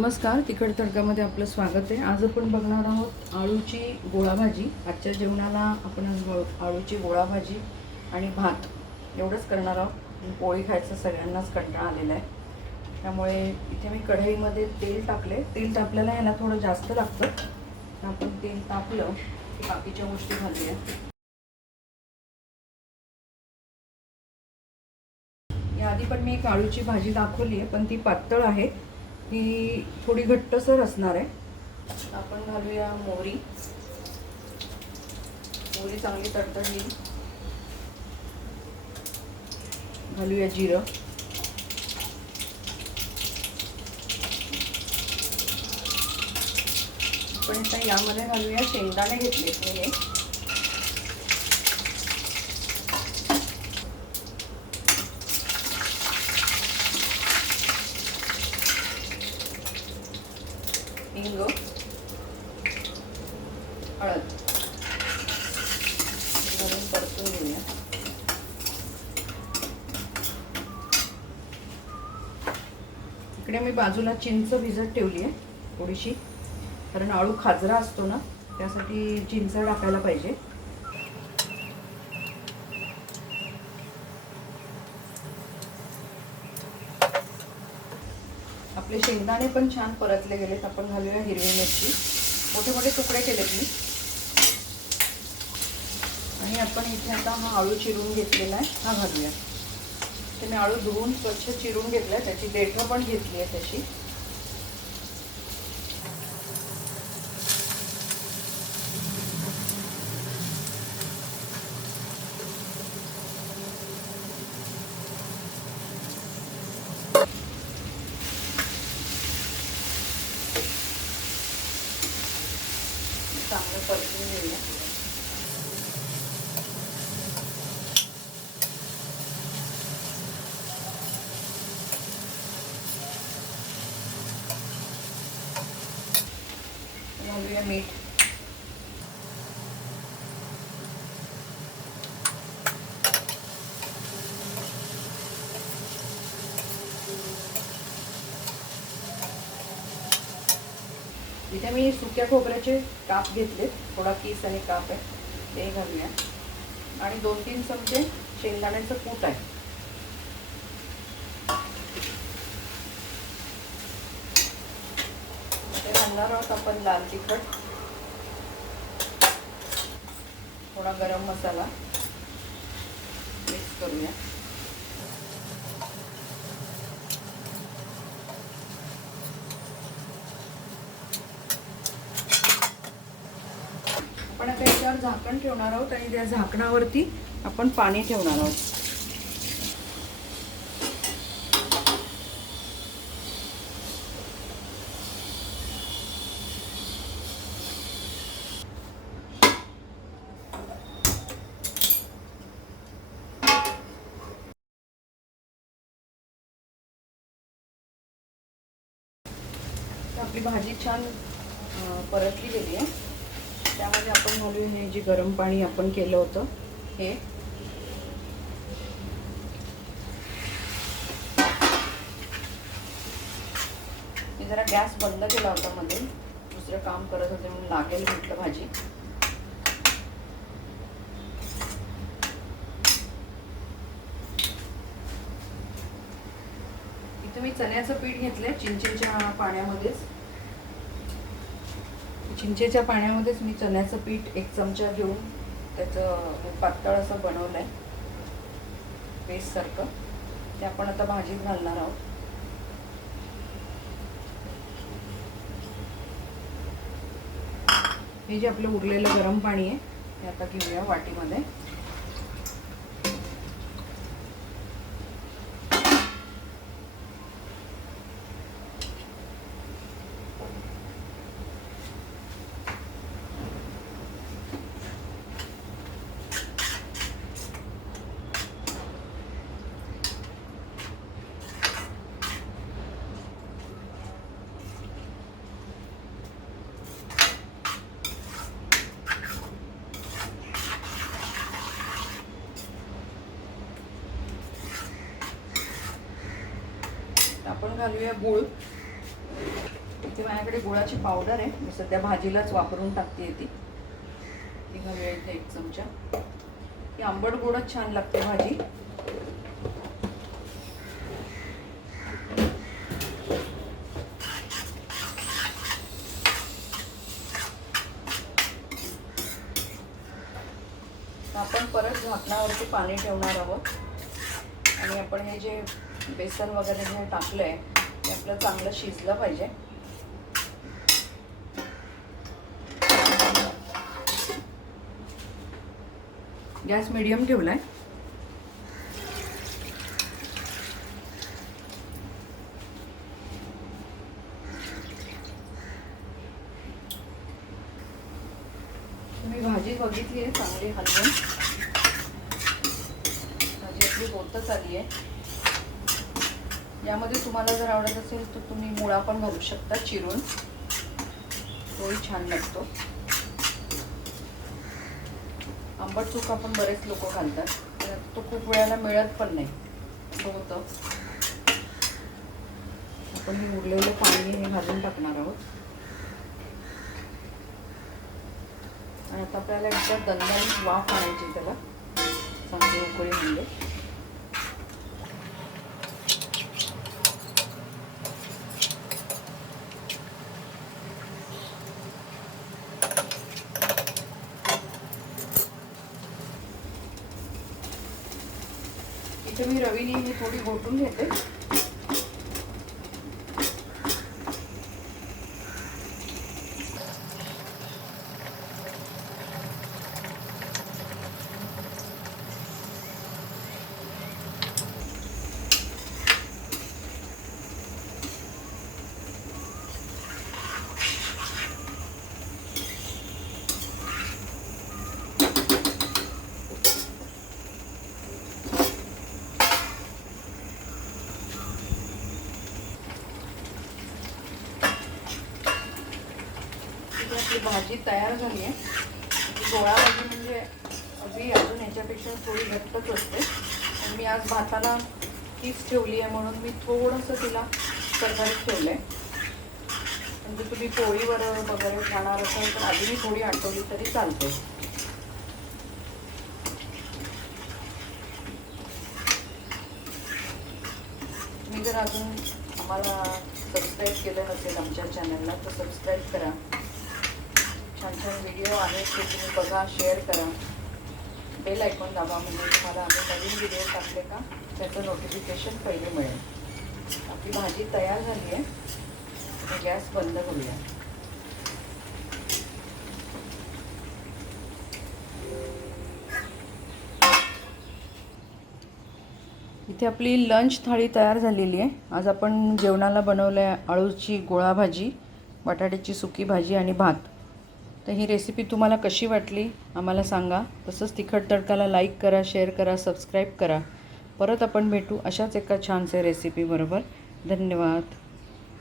नमस्कार तिखट तडकामध्ये आपलं स्वागत आहे. आज आपण बघणार आहोत आळूची गोळा भाजी आजच्या जेवणाला आपण आज आळूची गोळा भाजी आणि भात एवढंच करणार आहोत. पोळी खायचं सगळ्यांनाच कंटाळा आलेला आहे. त्यामुळे इथे मी कढईमध्ये तेल टाकले तेल तापल्याला ह्याला थोडं जास्त लागतं. आपण तेल तापलं की बाकीच्या गोष्टी घालूया याआधी पण मी एक आळूची भाजी दाखवली आहे पण ती पातळ आहे. ही थोडी घट्टसर असणार आहे. आपण घालूया मोहरी. मोहरी चांगली तडतडली. घालूया जिरं. पण आता यामध्ये घालूया शेंगदाणे घेतले मी हे. हिंग हळद घालून परतून घेऊया इकडे मी बाजूला चिंच भिजत ठेवली आहे थोडीशी. कारण आळू खाजरा असतो ना त्यासाठी चिंच टाकायला पाहिजे. आपले शेंगदाणे पण छान परतले गेलेत. आपण घालूया हिरवी मिरची. मोठे मोठे तुकडे केलेत मी. आणि आपण इथे आता हा आळू चिरून घेतलेला आहे हा घालूया. ते मी आळू धुवून स्वच्छ चिरून घेतला आहे त्याची देठं पण घेतली आहे त्याची. चांगलं परतून घेऊया घालूया मीठ इथे मी सुक्या खोबऱ्याचे काप घेतले थोडा किस आणि काप आहे. ते घालूया. आणि दोन तीन चमचे शेंगदाण्याचं कूट आहे. ते घालणार आहोत आपण लाल तिखट. थोडा गरम मसाला. मिक्स करूया. त्याच्यावर झाकण ठेवणार आहोत आणि त्या झाकणावरती आपण पाणी ठेवणार आहोत. आपली भाजी छान परतली गेली आहे. त्यामध्ये आपण घालूया हे जे गरम पाणी आपण केलं होतं हे. मी जरा गॅस बंद केला होता मध्ये दुसरं काम करत होते म्हणून लागेल म्हटलं भाजी. इथं मी चण्याचं पीठ घेतलंय चिंचेच्या पाण्यामध्येच. चिंचेच्या पाण्यामध्येच मी चण्याचं पीठ एक चमचा घेऊन त्याचं पातळ असं बनवलं आहे पेस्टसारखं ते आपण आता भाजीत घालणार आहोत. हे जे आपलं उरलेलं गरम पाणी आहे ते आता घेऊया वाटीमध्ये आपण घालूया गूळ. इथे माझ्याकडे गुळाची पावडर आहे. मी सध्या भाजीलाच वापरून टाकते ती. ती घालूया इथे एक चमचा. ही आंबट गोडच छान लागते भाजी. आपण परत झाकणावरती पाणी ठेवणार आहोत. आणि आपण हे जे बेसन वगैरे जे टाकलं आहे आपलं चांगलं शिजलं पाहिजे. गॅस मिडियम ठेवलाय. मी भाजी बघितली आहे चांगली हलवून. भाजी आपली होतच आली आहे. यामध्ये तुम्हाला जर आवडत असेल तर तुम्ही मुळा पण घालू शकता चिरून. तोही छान लागतो. आंबट चुका पण बरेच लोक घालतात तर तो खूप वेळाला मिळत पण नाही. असं होतं. आपण हे उरलेलं पाणी हे घालून टाकणार आहोत. आणि आता आपल्याला एकदा दणदणीत वाफ आणायची त्याला. चांगली उकळी म्हणजे. इथे मी रवीनी ही थोडी घोटून घेते इथे आपली भाजी तयार झाली आहे. गोळा भाजी म्हणजे अगदी अजून याच्यापेक्षा थोडी घट्टच असते. पण मी आज भाताला तीच ठेवली आहे म्हणून मी थोडंसं तिला सरभरीत ठेवलं आहे म्हणजे तुम्ही पोळीवर वगैरे खाणार असाल तर आधी मी थोडी आठवली तरी चालते. मी जर अजून आम्हाला सबस्क्राईब केलं नसेल आमच्या चॅनलला तर सबस्क्राईब करा. छान छान व्हिडिओ आहेत ते तुम्ही बघा शेअर करा. बेल ऐकून दाबा म्हणजे तुम्हाला आम्ही नवीन व्हिडिओ टाकले का त्याचं नोटिफिकेशन पहिले मिळेल. आपली भाजी तयार झाली आहे गॅस बंद करूया. इथे आपली लंच थाळी तयार झालेली आहे. आज आपण जेवणाला बनवलं आहे आळूची गोळा भाजी बटाट्याची सुकी भाजी आणि भात. तर ही रेसिपी तुम्हाला कशी वाटली आम्हाला सांगा. तसंच तिखट तडकाला लाईक करा शेअर करा सबस्क्राईब करा. परत आपण भेटू अशाच एका छानशा रेसिपीबरोबर धन्यवाद.